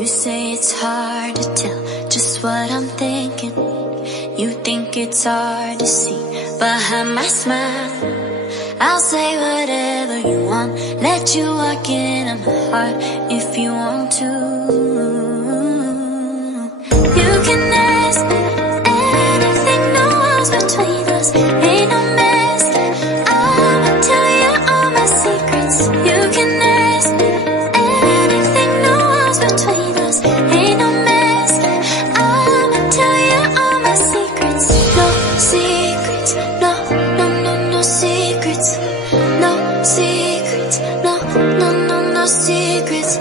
You say it's hard to tell just what I'm thinking. You think it's hard to see behind my smile. I'll say whatever you want, let you walk into my heart if you want to. You can ask me anything, no walls between us, ain't no mask. I'ma tell you all my secrets. You can ask me anything, no walls between us, ain't no mask. I'ma tell you all my secrets. No secrets, no, no, no, no secrets. No secrets, no, no, no, no secrets.